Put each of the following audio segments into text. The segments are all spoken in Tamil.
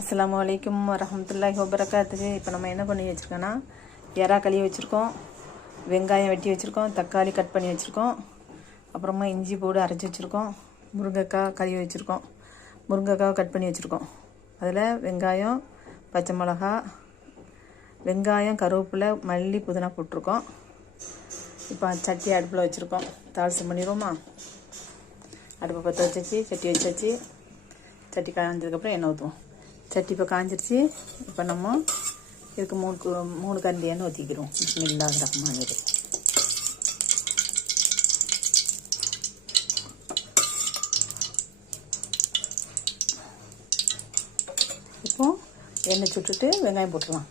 அஸ்ஸலாமு அலைக்கும் வரஹ்மத்துல்லாஹி வபரகாத்துஹு. இப்போ நம்ம என்ன பண்ணி வச்சுருக்கோன்னா, எறா கழுவி வச்சுருக்கோம், வெங்காயம் வெட்டி வச்சுருக்கோம், தக்காளி கட் பண்ணி வச்சுருக்கோம், அப்புறமா இஞ்சி பூண்டு அரைச்சி வச்சுருக்கோம், முருங்கைக்காய் கழுவி வச்சுருக்கோம், முருங்கைக்காய் கட் பண்ணி வச்சுருக்கோம். அதில் வெங்காயம், பச்சை மிளகா, வெங்காயம், கருவேப்பிலை, மல்லி, புதினா போட்டிருக்கோம். இப்போ சட்டி அடுப்பில் வச்சுருக்கோம். தாளிசம் பண்ணிடுவோமா? அடுப்பை பற்ற வச்சாச்சு, சட்டி வச்சாச்சு. சட்டி காய்ஞ்சதுக்கப்புறம் எண்ணெய் ஊற்றுவோம். சட்டி இப்போ காஞ்சிருச்சு. இப்போ நம்ம இதுக்கு மூணு கரண்டி எண்ணெய் ஊற்றிக்கிறோம். பிஸ்மில்லாஹ் ரஹ்மான் ரஹீம். இப்போ எண்ணெய் சுட்டுட்டு வெங்காயம் போட்டுடலாம்.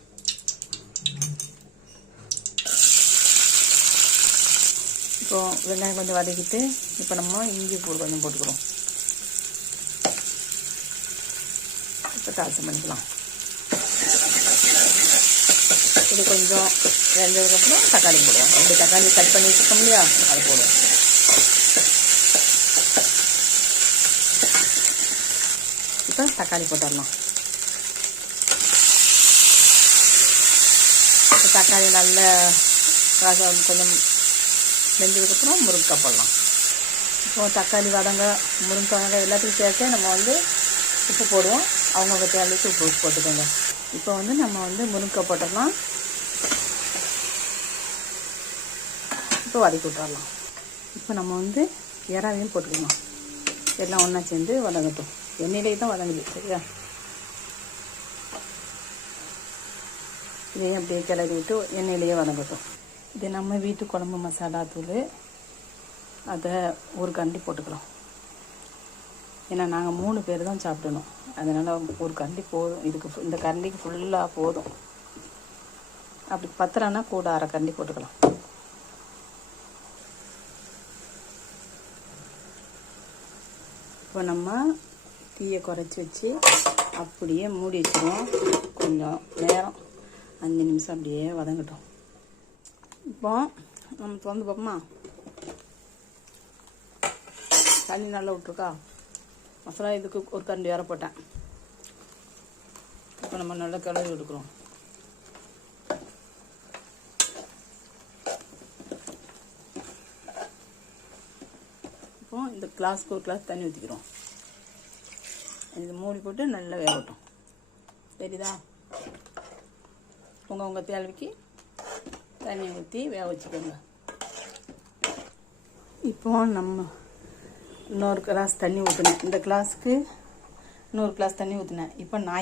இப்போ வெங்காயம் கொஞ்சம் வதக்கிட்டு இப்போ நம்ம இஞ்சி பூண்டு கொஞ்சம் போட்டுக்கிறோம். இப்போ தாளிசம் பண்ணிக்கலாம். இது கொஞ்சம் வெந்ததுக்கப்புறம் தக்காளி போடுவோம். ரெண்டு தக்காளி கட் பண்ணி வச்சுருக்கோம் இல்லையா, அதை போடுவோம். இப்போ தக்காளி போட்டுடலாம். தக்காளி நல்ல கொஞ்சம் வெந்ததுக்கப்புறம் முருங்கைக்காய் போடலாம். இப்போ தக்காளி வதங்க முருங்கைக்காய் எல்லாத்துக்கும் சேர்த்து நம்ம உப்பு போடுவோம். அவங்கவுங்க தேவைக்கு உப்பு போட்டுக்கோங்க. இப்போ நம்ம முருங்கைக்காய் போட்டுடலாம். இப்போ வதக்கி விட்டுறலாம். இப்போ நம்ம இறாவையும் போட்டுக்கலாம். எல்லாம் ஒன்றா சேர்ந்து வதங்கட்டும். எண்ணெயிலே தான் வதங்குது, சரியா? இதையும் அப்படியே கிளறி விட்டு எண்ணெயிலேயே வதங்கட்டும். இது நம்ம வீட்டு குழம்பு மசாலா தூள், அதை ஒரு கரண்டி போட்டுக்கலாம். ஏன்னா நாங்கள் 3 பேர் தான் சாப்பிடணும், அதனால் ஒரு கரண்டி போதும். இதுக்கு இந்த கரண்டிக்கு ஃபுல்லாக போதும். அப்படி பத்தலைன்னா கூட அரை கரண்டி போட்டுக்கலாம். இப்போ நம்ம தீயை குறைச்சி வச்சு அப்படியே மூடி வச்சுருவோம். கொஞ்சம் நேரம் 5 நிமிஷம் அப்படியே வதங்கட்டும். இப்போ நம்ம திறந்து பார்ப்போமா? தண்ணி நல்லா விட்ருக்கா? மசாலா இதுக்கு ஒரு கரண்டி வேற போட்டேன். இப்போ நம்ம நல்லா கிளறி எடுக்கிறோம். இப்போ இந்த கிளாஸ்க்கு ஒரு கிளாஸ் தண்ணி ஊற்றிக்கிறோம். இது மூடி போட்டு நல்லா வேகட்டும். சரிதா? உங்கள் தேவைக்கு தண்ணி ஊற்றி வேக வச்சுக்கோங்க. இப்போ நம்ம இன்னொரு கிளாஸ் தண்ணி ஊற்றினேன். இந்த கிளாஸுக்கு இன்னொரு கிளாஸ் தண்ணி ஊற்றினேன். இப்போ